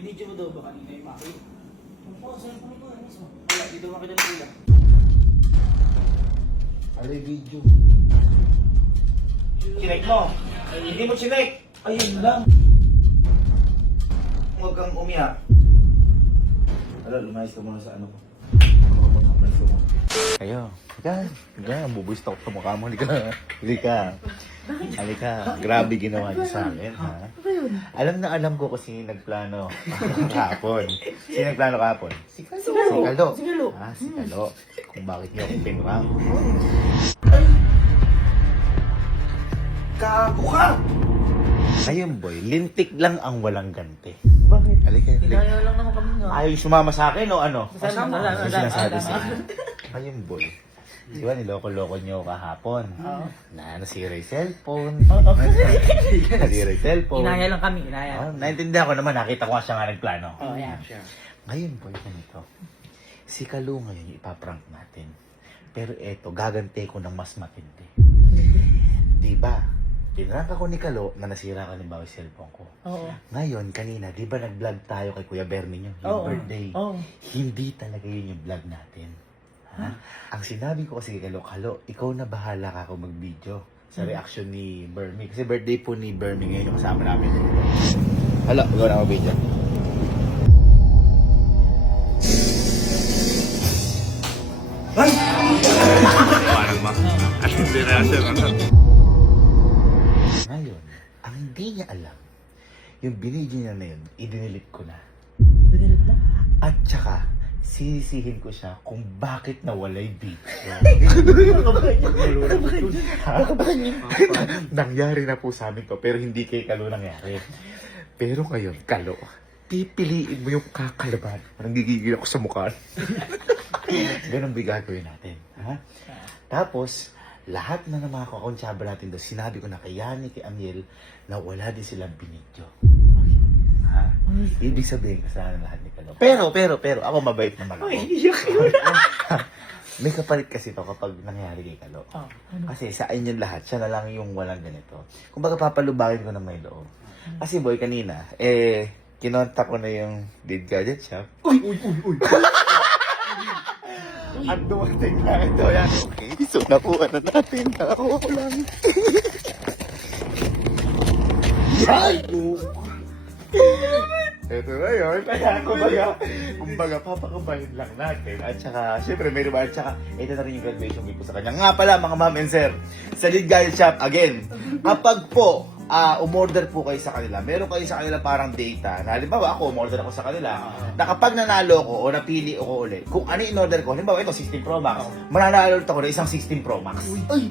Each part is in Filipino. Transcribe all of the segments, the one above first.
Video mo daw ba kanina yung Maki? Oo, cellphone ko na mismo. Wala, dito makita ng kuya. Alay video. Chinek mo. Hindi mo chinek. Ayun lang. Huwag kang umiyak. Ala, lumayas ka muna sa ano ko. Ayo, halika, bubuwis ako sa mukha mo, halika. Halika, grabe ginawa niyo sa akin, ha? Alam na alam ko kung sino nagplano kahapon. Sino nagplano kahapon? Si Kalo. Ah, si Kalo. Kung bakit niyo ako pinrang. Gago ka! Ayun, boy, lintik lang ang walang ganti. Bakit? Halika, halika. Hinaya lang naman kami nga. Ayaw sumama sa akin o ano? Kasama. Ano sinasabi sa akin? Ayun, boy. Di ba, niloko-loko niyo kahapon? Oo. Nasira yung cellphone. Nasira yung cellphone. Hinaya lang kami, hinaya. Oh, naintindihan ko naman, nakita ko nga siya nga nagplano. Oh, yeah. Ngayon, boy, ganito. Si Kalu ngayon, ipaprank natin. Pero eto, gagante ko ng mas matindi. Di ba? Pinrank ako ni Kalu na nasira ka ng bawang cellphone ko. Oo. Ngayon, kanina, di ba nag-vlog tayo kay Kuya Bernie nyo? Yung Oo. birthday. Oo. Hindi talaga yun yung vlog natin. Ha? Ang sinabi ko kasi kay Kalu, ikaw na bahala ka kung mag-video sa reaction ni Bernie. Kasi birthday po ni Bernie ngayon yung kasama namin. Hala, ikaw na mag-video. Ay! Parang at hindi reaction ano? Ngayon, ang hindi niya alam, yung binidyo niya na yun, idinilit ko na. Binilit na? At saka, sisihin ko siya kung bakit nawala yung video. Nangyari na po sa amin to, pero hindi kay Kalo nangyari. Pero ngayon, Kalo, pipiliin mo yung kakalaban. Parang gigigil ako sa mukha. Ganun ba gagawin natin? Ha? Tapos, lahat na ng mga kakonsyaba natin doon, sinabi ko na kay Yani, kay Amiel, na wala din silang binidyo. Ha? Ibig sabihin, kasalanan lahat ni Kalo. Pero, ako mabait naman ako. May kapalit kasi to kapag nangyari kay Kalo. Oh, Kasi sa inyo lahat, siya na lang yung walang ganito. Kung baga papalubagin ko na may loob. Kasi boy, kanina, kinontak ko na yung Lead Gadget Shop. Uy! At dumating na ito. Yan, okay. So, nakuha na natin. Nakakuha ko lang. Ay! Ito na yun. Kaya, kumbaga, papakabahin lang natin. At saka, syempre, may naman. At saka, ito na rin yung graduation gift ko sa kanya. Nga pala, mga ma'am and sir, sa Lead Gadget Shop, again, kapag po, umorder po kayo sa kanila, meron kayo sa kanila parang data. Na, halimbawa, ako, umorder ako sa kanila, na kapag nanalo ko o napili ko ulit, kung ano in-order ko, halimbawa, ito, 16 Pro Max, mananalo ulit ako ng isang 16 Pro Max.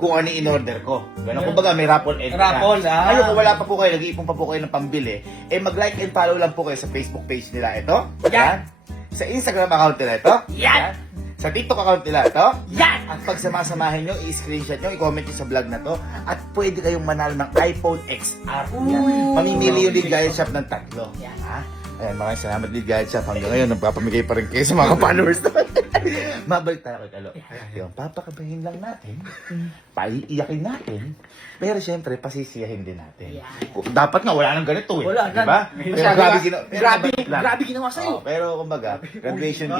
Kung ano in-order ko. Ganun, kumbaga, may raffle end Raffle, Ano, kung wala pa po kayo, nag-iipon pa po kayo ng pambili, mag-like and follow lang po kayo sa Facebook page nila. Ito, yan. Sa Instagram account nila, ito. Yan. Sa TikTok account nila, ito. Yan! At pag samasamahin nyo, i-screenshot nyo, i-comment nyo sa vlog na to. At pwede kayong manalo ng iPhone XR. Yan. Mamimili yung Lead Gadget Shop ng 3. Yan. Ha? Ayan, maraming salamat Lead Gadget Shop. Hanggang ngayon, nagpapamigay pa rin kayo sa mga followers naman. Mabalik tayo kay Kalo. Yung papakabahin lang natin, paiiyakin natin, pero syempre, pasisiyahin din natin. Dapat nga, wala nang ganito eh. Wala, diba? gan- Pero Grabe ginawa sa'yo. pero kumbaga, graduation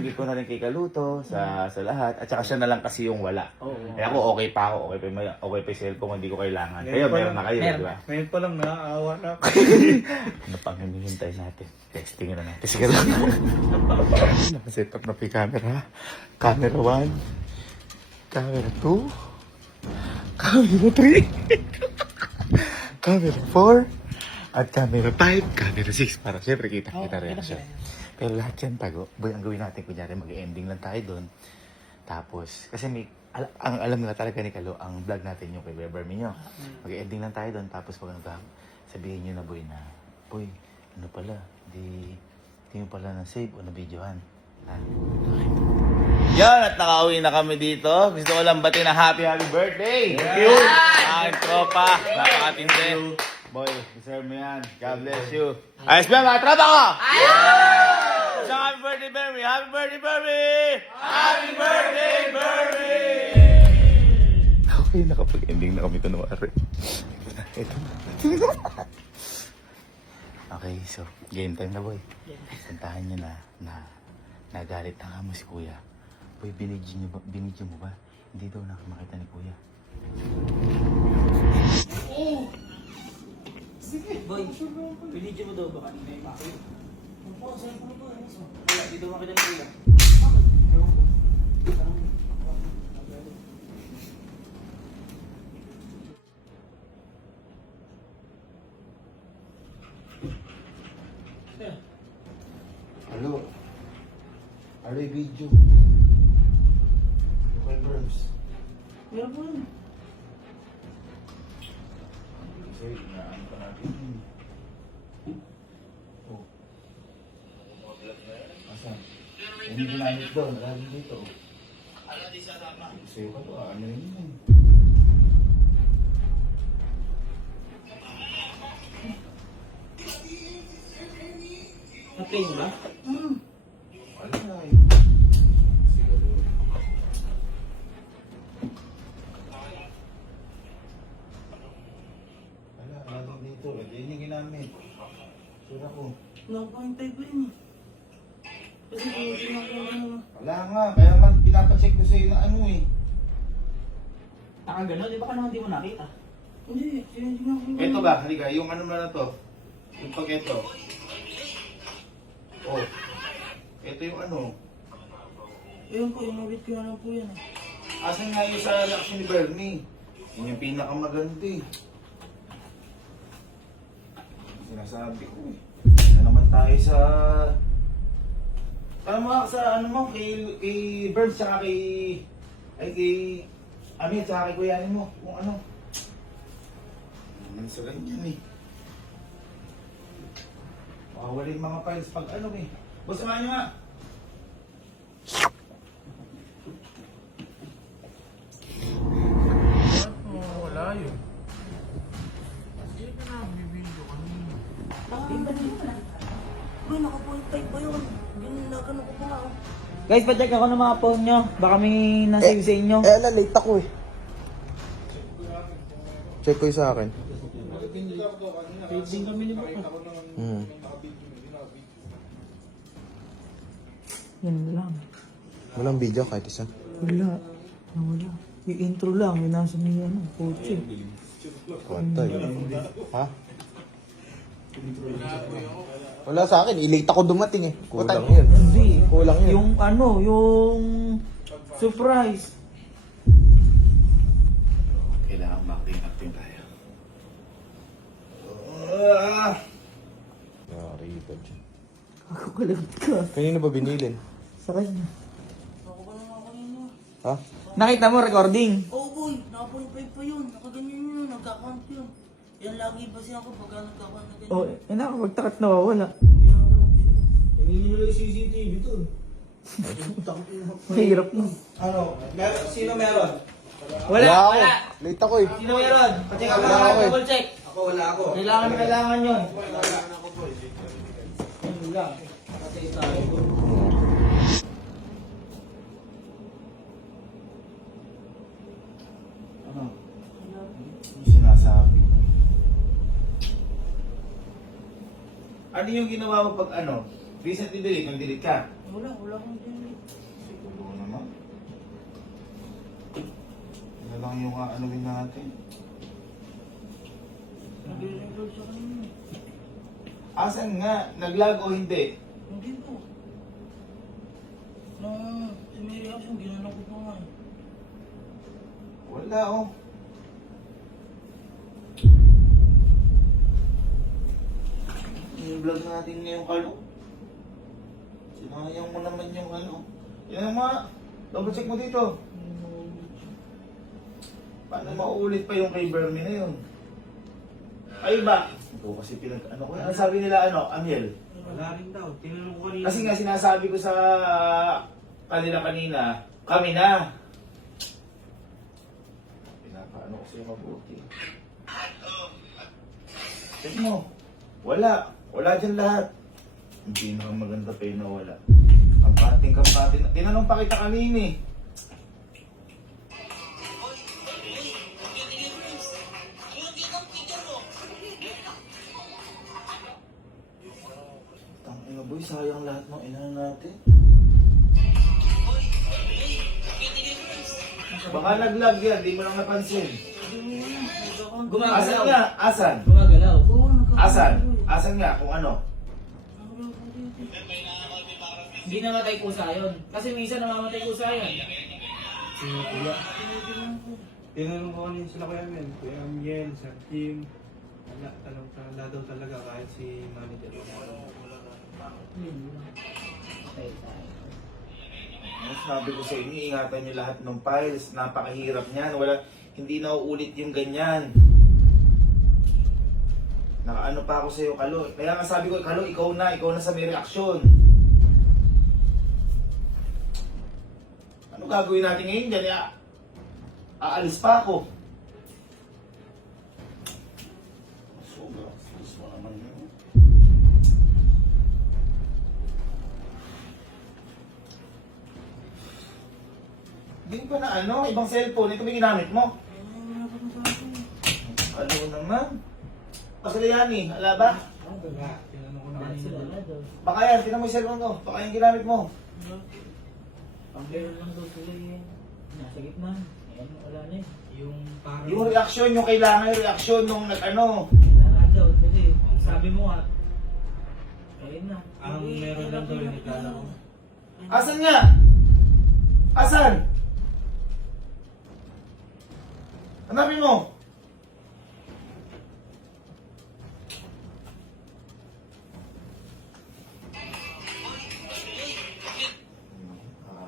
gift ko na rin kay Kaluto sa lahat. At saka siya na lang kasi yung wala. Oo. Eh ako, okay pa ako. Okay pa yung cellphone, hindi ko kailangan. Kayo, meron na kayo, Meron. di ba? Ngayon pa lang naaawa na ako. Ano pang hinihintay natin? Testing na natin. Sige lang. Nakaset up na po yung camera. Camera 1. Camera 2. Camera 3. Camera 4. At camera 5. Camera 6. Para siyempre kita reaction. Pero lahat yan tago. Boy, ang gawin natin, kunyari mag-ending lang tayo doon. Tapos, kasi ang alam nila talaga ni Kalo, ang vlog natin yung kay Weber Minyo. Mag-ending lang tayo doon. Tapos pag sabihin nyo na, boy, na, boy, ano pala, di mo pala na-save o na-videohan. Yan, at nakauwi na kami dito. Gusto ko lang batiin na happy birthday! Cute! Aking tropa, napakatindi. Boy, deserve mo yan. God bless you. Ayos ba mga tropa ko? Ayos! So, happy birthday, Berry! Happy birthday, Berry! Happy birthday, Berry! Okay, nakapag-ending na kami ito ng ari. Ito na. Okay. Okay, so game time na boy. Puntahan nyo na nagalit na nga mo si kuya. Boy, binidyo mo ba? Hindi daw nakamakita ni kuya. Boy, pinidyo mo daw baka hindi may makita. Ang po, cellphone ko mismo. Wala, dito makita ni kuya. Ewan ko. Hello. Ano yung video? Okay, Burbs. Meron po yun. Kasi, inaano pa natin yun. Oh. Asan? Hindi ginamit doon. Maraming dito. Sa'yo pa to, ano rin yun. Na-play mo ba? Wala na eh. Wala dito. Yan yung ginamit. Sura ko. Nakapahintay ko yun eh. Kasi hindi na ako Wala nga. Kaya man pinapacheck ko sa'yo na ano eh. nakagano. Di ba ka naman di mo nakita? Hindi, hindi nga ako. Ito ba? Halika. Yung ano na to. Yung pag ito. Oh. Ito yung ano. Ayun po, inubit ko na lang po yan eh. Asan nga yung sa Lux ni Bernie? Yun yung pinakamaganda eh. Sinasabi ko eh. Na naman tayo sa... Alam mo sa ano mo, kay Bernie tsaka kay... Ay kay... Amir tsaka kay Kuyanin mo. Kung ano. Naman sa ganyan eh. Makawala yung mga files pag ano eh. Boss, samahan nyo nga. Wala yun. Hindi ka na bibidyo kanina. Bro, nakapuntay pa yun. Ginagano ko pa nga. Guys, pa-check ako ng mga phone nyo. Baka may nasave sa inyo. Ala, late ako eh. Check ko yung sa akin. Saving kami ni Baka. Yan lang. Walang video kahit isa. Wala. Nawala. Yung intro lang. Yung nasa may ano, kotse. Kwantay. Ha? Wala sa akin. I-late ako dumating eh. Kulang yun. Hindi. Kulang yun. Yung ano, yung surprise. Kailangan acting tayo. Yari ka dyan. Ako kalagot ka. Kanino ba binilin? Sa kanya. Ako ba naman ako ninyo? Ha? Nakita mo recording? Oo boy, nakapuntay pa yun. Nakaganyan yun, nagkakount yun. Yan lagi ba siya ako pagka nagkakount na ganyan? Oh, eh nakapagtakat nawawala. Ginagawa ko siya. Hindi nila yung CCTV dun. Mahirap mo. Ano? Sino meron? Wala, ako. wala. Late ako eh. Sino meron? Pacheck ako Wala mga ako eh. double check. Ako, wala ako. Kailangan yun. Yun lang. Kasi tayo. Ano? Yung sinasabi. Ano yung ginawa mo pag ano? Recently delete, nang delete ka? Wala akong dinit. Siguro naman. Ano lang yung aanuin natin? Nag-record sa kanina. Asan nga? Naglag o hindi? Hindi po. Nung si Mary House yung ginano ko pa nga eh. Wala oh. Yung vlog natin ngayong kalo. Sinayang mo naman yung ano. Yan ang mga. Double check mo dito. Paano mauulit pa yung kay Bernie na yun? Ay ba? Ito kasi ano ko. Ano sabi nila ano? Amiel? Wala rin daw. Tinanong ko kanina. Kasi nga sinasabi ko sa kanila kanina, kami na. Pinapaano ko sa'yo mabuti. Check mo. Wala. Wala dyan lahat. Hindi na maganda pa yun na wala. Kampating. Tinanong pa kita kanina eh. boy, sayang lahat ng ina natin. Baka nag-lag yan, di mo lang napansin. Asan Gumagalaw. nga? Asan? Gumagalaw. Asan? Asan nga? Kung ano? Hindi namatay kusa yun. Kasi minsan namamatay kusa yun. Tinanong ko kanina sila Kuya Mel, Kuya Miel, Sir Kim. Wala daw talaga kahit si manager. Patay tayo. Ano sabi ko sa inyo, ingatan nyo lahat ng files. Napakahirap niyan. Wala, hindi na uulit yung ganyan. Nakaano pa ako sa'yo, Kalo. Kaya nga sabi ko, Kalo, ikaw na sa may reaksyon. Ano gagawin natin ngayon dyan? Aalis pa ako. Sobra. Gusto mo naman yun. Hindi pa na ano, ibang cellphone. Ito may ginamit mo. Ano naman? Pasalayani, ala ba? Tinanong ko na Dahil kanina. sila na daw. Baka yan, tinan mo yung cellphone ko. Baka yung ginamit mo. Ang meron lang daw sila eh. Nasa gitna. Ayan, wala na eh. Yung parang... Yung reaksyon, yung kailangan yung reaksyon nung nag-ano. Wala nga daw. Kasi sabi mo nga. Ayun na. Ang meron lang daw yung naglalaro. Asan nga? Asan? Hanapin mo.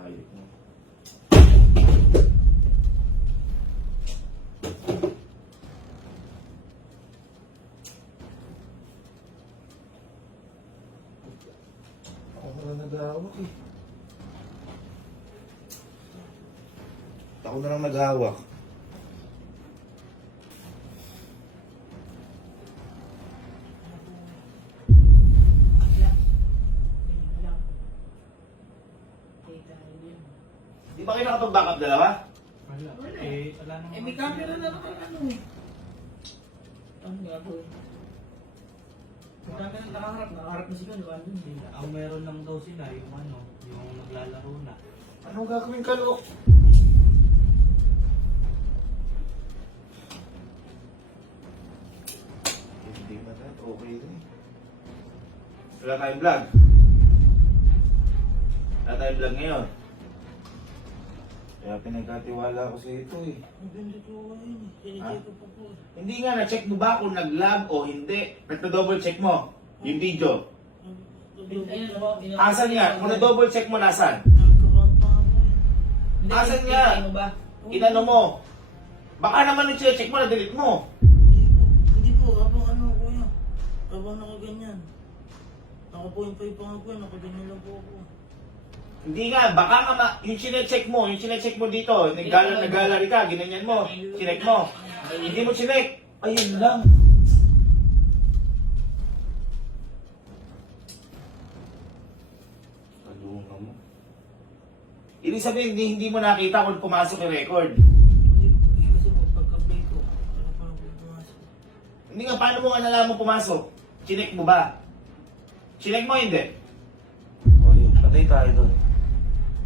Ayok mo. Ako na naghahawak eh. Ako na lang naghahawak. Di ba kayo nakapag-backup dalawa? Wala. Eh, wala naman. Eh, may camera na naman ano eh. Ano gagawin? May camera nakaharap na sila, di ba? Ang meron lang daw sila yung ano, yung naglalaro na. Anong gagawin ka, Lo? Hindi ba na? Okay rin. Wala tayong vlog. Wala tayong vlog ngayon. Kaya pinagkatiwala ko sa ito eh. Ang ganda ko ngayon eh. Ha? Sinigay ko pa po. Hindi nga, na-check mo ba kung nag-lag o hindi? Nagpa-double check mo yung video. Ayun, ano, Asan nga? Kung na-double check mo, nasan? Hindi, Asan hindi, nga? ano ba? Inano mo? Baka naman yung check mo, na-delete mo. Hindi po, habang ano kuya. Habang nakaganyan. Ako po yung paypang ko, nakaganyan lang po ako. Hindi nga, baka nga yung chinecheck mo dito, nag-gallery ka, ginanyan mo, chinek mo. Hindi mo chinek. Ayun lang. Aluna mo. Ibig sabihin, hindi mo nakita kung pumasok yung record. Hindi kasi po, pagka-play ko, ano pa ako pumasok. Hindi nga, paano mo nga nalaman mo pumasok? Chinek mo ba? Chinek mo, hindi? O yun, patay tayo doon.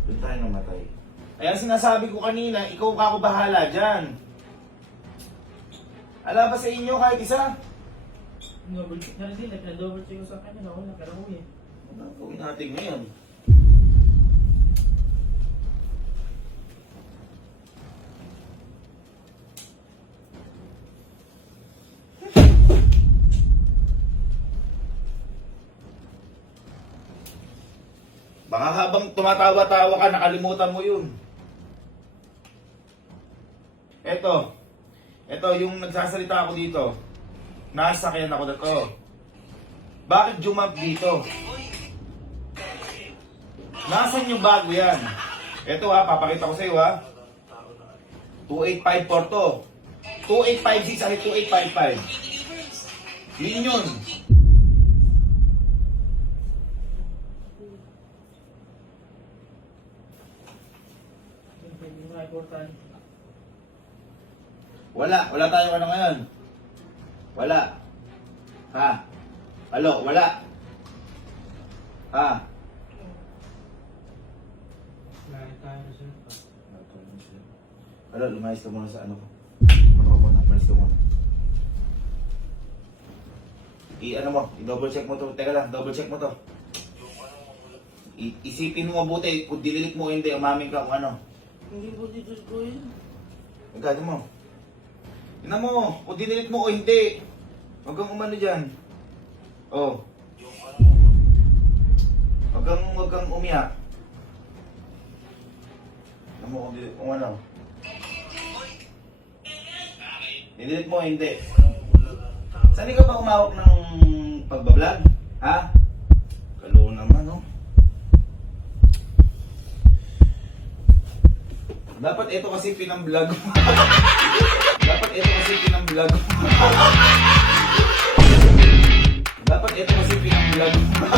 Doon tayo namatay. Kaya sinasabi ko kanina, ikaw ka ako bahala dyan. Ala ba sa inyo kahit isa? Double check na rin sila. Double check ko sa kanya. Wala, pero uwi. Ano gawin natin ngayon? Baka habang tumatawa-tawa ka, nakalimutan mo yun. Eto yung nagsasalita ako dito. Nasakyan ako dito. Bakit jumap dito? Nasaan yung bago yan? Eto ha, papakita ko sa iyo ha. 2854 to. 2856 at 2855. Yun yun. Hindi mo important. Wala tayong ano ngayon. Wala. Ha? Alo, wala. Ha? Lahat tayo sir. Ano, lumayas ka muna sa ano ko. Ano ka muna, lumayas ka muna. I-ano mo, i-double check mo to. Teka lang, double check mo to. Isipin mo mabuti, kung dililit mo o hindi, umamin ka kung ano. Hindi po dito ko yun. Magkano mo? Tingnan mo, kung dinilit mo o hindi. Huwag kang umano dyan. Oh. Huwag kang umiyak. Tingnan mo kung ano. Dinilit mo o hindi. Saan ka ba umawak ng pagbablog? Ha? Kalo naman, no? Dapat ito kasi pinamblog mo. Dapat ito kasi pinamblog mo. Dapat ito kasi pinamblog mo.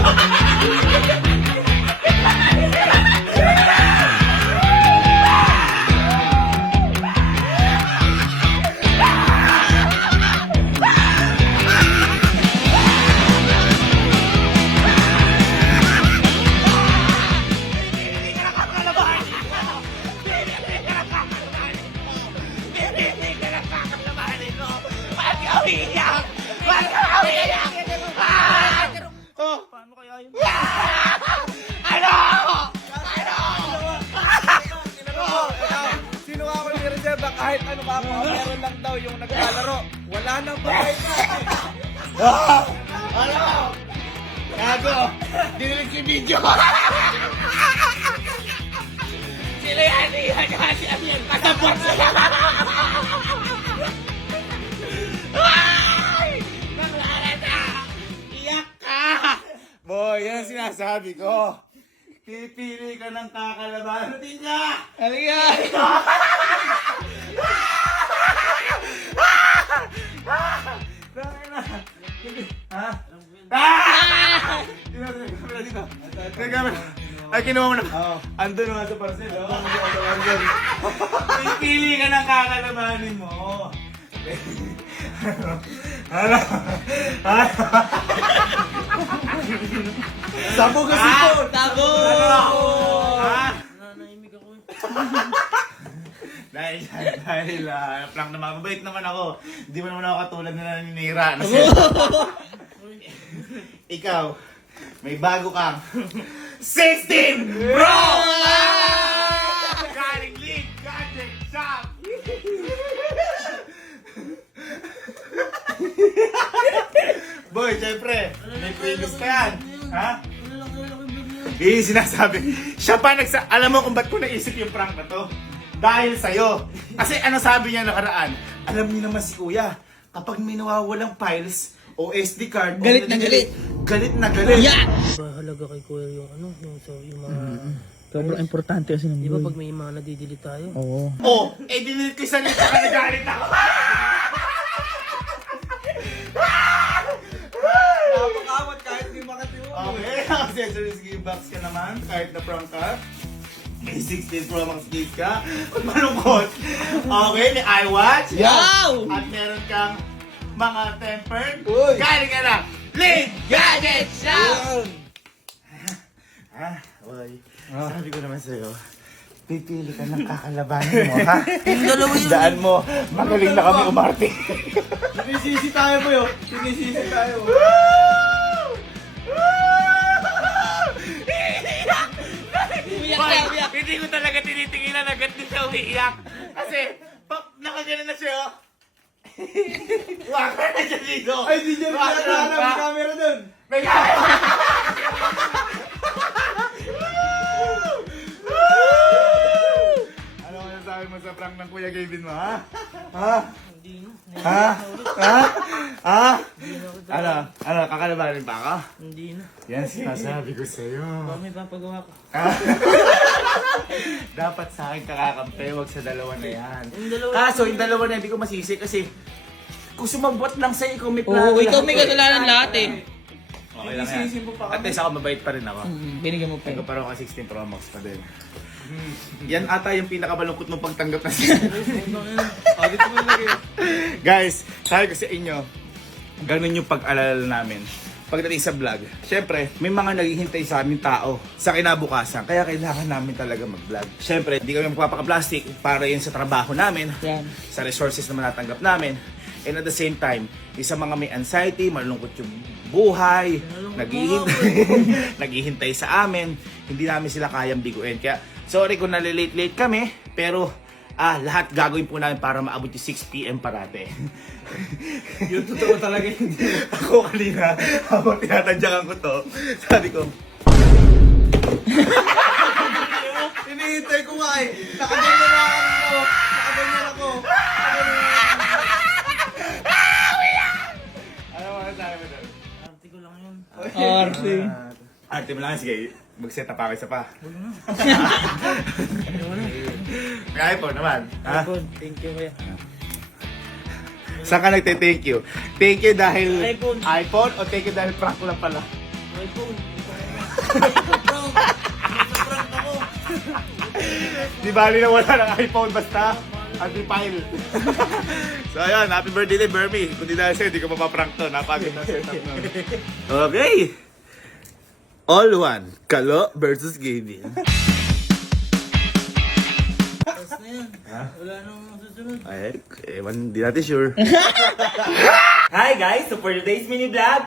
Paano kaya yun? Sino ako ni Reserva kahit ano ka pa, meron lang daw yung naglalaro. Wala nang bagay na. Ano? Gago! Dinilig si video! Sila yan! Kasi ano yan? Kasabot sila! Ay! Nangyari na! Iyak ka! Boy, yan ang sinasabi ko. Pipili ka ng kakalabasan niya! Ano yan? Ha? Dito. Ay, kinuha mo na. Andun naman sa parcel. Pipili ka ng kakalabanin mo. Ano? Sabog kasi po! Ha? Nanahimik ako eh. Dahil plank naman, mabait naman ako. Hindi mo naman ako katulad na naninira. Ikaw, may bago kang 16 Bro! Galing League Gadget Shop! Boy, syempre, may previous pa yan. Ha? Ano lang kaya ako bigyan? Sinasabi. Siya pa alam mo kung ba't ko naisip yung prank na to? Dahil sa'yo. Kasi ano sabi niya nakaraan? Alam niyo naman si Kuya, kapag may nawawalang files o SD card, Galit na galit. Galit na galit. Halaga kay Kuya yung ano, yung mga... Sobrang importante kasi ng Di ba pag may mga nadidelete tayo? Oo. Oh, dinilit ko sa nito ka nagalit ako. Napakawat kahit di makatiwa. Okay, accessories gift box ka naman, kahit na prank ka. May 16 Pro Max gift ka. Ba't malungkot? Okay, may iWatch. Yow! At meron kang mga tempered. Uy! Galing ka na. Lead Gadget Shop! Yan. Boy. Sabi ko naman sa'yo, pipili ka ng kakalabanin mo, ha? Daan mo, magaling na kami umarte. Sinisisi tayo mo yun. Sinisisi tayo. Boy, hindi ko talaga tinitingilan, agad din siya umiiyak. Kasi, nakaganan na siya, oh. Waka na siya dito. Ay, di dyan pinatahanap yung camera dun. May camera. Ano mo nasabi mo sa prank ng Kuya Gavin mo, ha? Ha? Hindi na. Ha? Ha? Ha? Ano, kakalabanin pa ako? Hindi na. Yan sinasabi ko sa'yo. Baka may papagawa ko. Dapat sa akin kakakampi, wag sa dalawa na yan. Yung dalawa. Kaso, yung dalawa na hindi ko masisi kasi kung sumabot lang sa'yo, ikaw may Oo, ikaw may kasalanan lahat eh. Okay lang yan. At least ako mabait pa rin ako. Binigyan mo pa. Ikaw parang ka 16 Pro Max pa din. Yan ata yung pinakabalungkot mong pagtanggap na siya. Dito mo lagi. Guys, sabi ko sa inyo, ganun yung pag-alala namin. pagdating sa vlog, syempre, may mga naghihintay sa aming tao sa kinabukasan. Kaya kailangan namin talaga mag-vlog. Syempre, hindi kami magpapaka-plastic para yun sa trabaho namin, sa resources na manatanggap namin. And at the same time, isa mga may anxiety, malungkot yung buhay, naghihintay sa amin, hindi namin sila kayang biguin. Kaya, sorry kung nalilate-late kami, pero lahat gagawin po namin para maabot yung 6 PM parate. Yung totoo talaga hindi. Ako kanina, habang tinatadyakan ko to, sabi ko, hinihintay ko nga eh. Nakaganyan na ako. Nakaganyan ako. Ano mo sabi mo doon? Arte ko lang yun. Arte mo lang, sige. Mag-set up ako isa pa. May iPhone naman. Ha? iPhone, thank you kuya. Saan ka nagte-thank you? Thank you dahil iPhone. iPhone o thank you dahil prank ko lang pala? iPhone. Nasa-prank ako. Di bali na wala ng iPhone basta anti-file. So ayun, happy birthday Bermy. Kung di dahil sa'yo, di ko mapaprank to. Napagod na setup nun. Okay. All one. Kalo versus Gavin. Tapos na yan. Wala nang susunod. Ay, ewan, di natin sure. Hi guys! So for today's mini vlog,